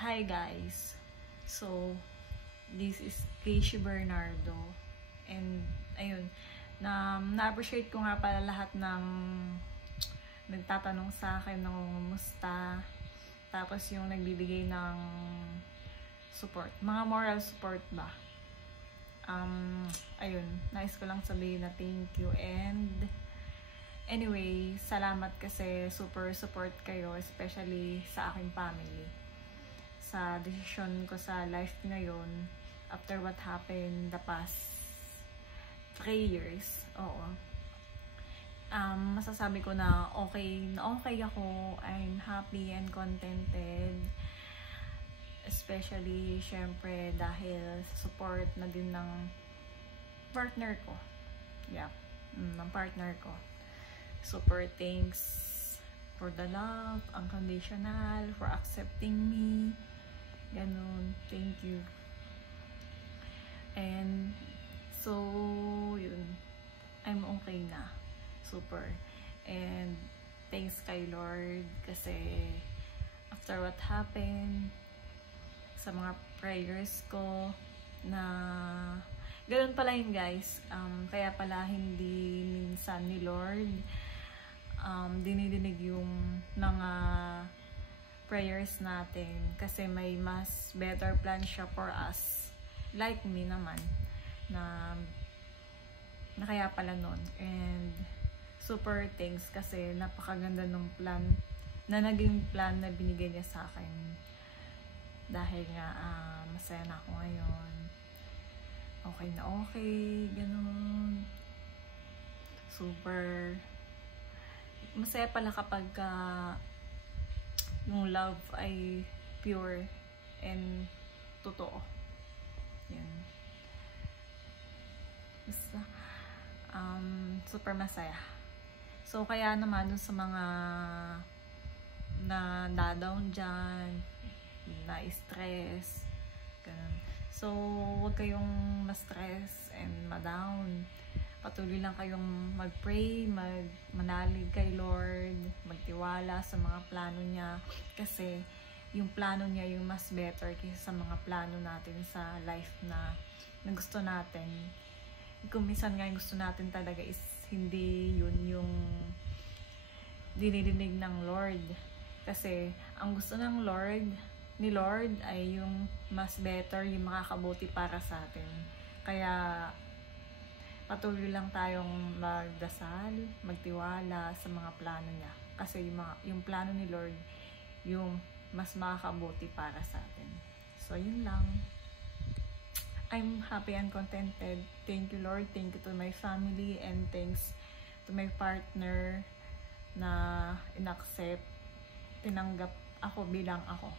Hi guys! So, this is Casey Bernardo. And, ayun, na-appreciate ko nga pala lahat ng nagtatanong sa akin ng kumusta. Tapos yung nagbibigay ng support. Mga moral support ba? Ayun, nais ko lang sabihin na thank you. And, anyway, salamat kasi super support kayo, especially sa aking family. Sa decision ko sa life ngayon, after what happened the past 3 years, oo. Masasabi ko na okay ako. I'm happy and contented. Especially, syempre, dahil sa support na din ng partner ko. Yeah, ng partner ko. Super thanks for the love, unconditional, for accepting me. Ganun, thank you. And so, yun, I'm okay na. Super. And thanks kay Lord kasi after what happened, sa mga prayers ko na ganun pala yun guys. Kaya pala hindi minsan ni Lord dinidinig yung mga prayers natin kasi may mas better plan siya for us, like me naman, na kaya pala nun. And super thanks kasi napakaganda nung plan na naging plan na binigay niya sa akin, dahil nga masaya na ako ngayon, okay, ganun. Super masaya pala kapag yung love ay pure and totoo. Yan. Basta, super masaya. So, kaya naman dun sa mga na down dyan, na-stress, ganun. So, huwag kayong ma-stress and ma-down. Patuloy lang kayong mag-pray, manalig kay Lord, magtiwala sa mga plano niya. Kasi yung plano niya yung mas better kaysa sa mga plano natin sa life na gusto natin. Kung minsan nga yung gusto natin talaga is hindi yun yung dinidinig ng Lord. Kasi ang gusto ng ni Lord ay yung mas better, yung makakabuti para sa atin. Kaya patuloy lang tayong magdasal, magtiwala sa mga plano niya. Kasi yung plano ni Lord, yung mas makakabuti para sa atin. So, yun lang. I'm happy and contented. Thank you, Lord. Thank you to my family. And thanks to my partner na inaccept, tinanggap ako bilang ako.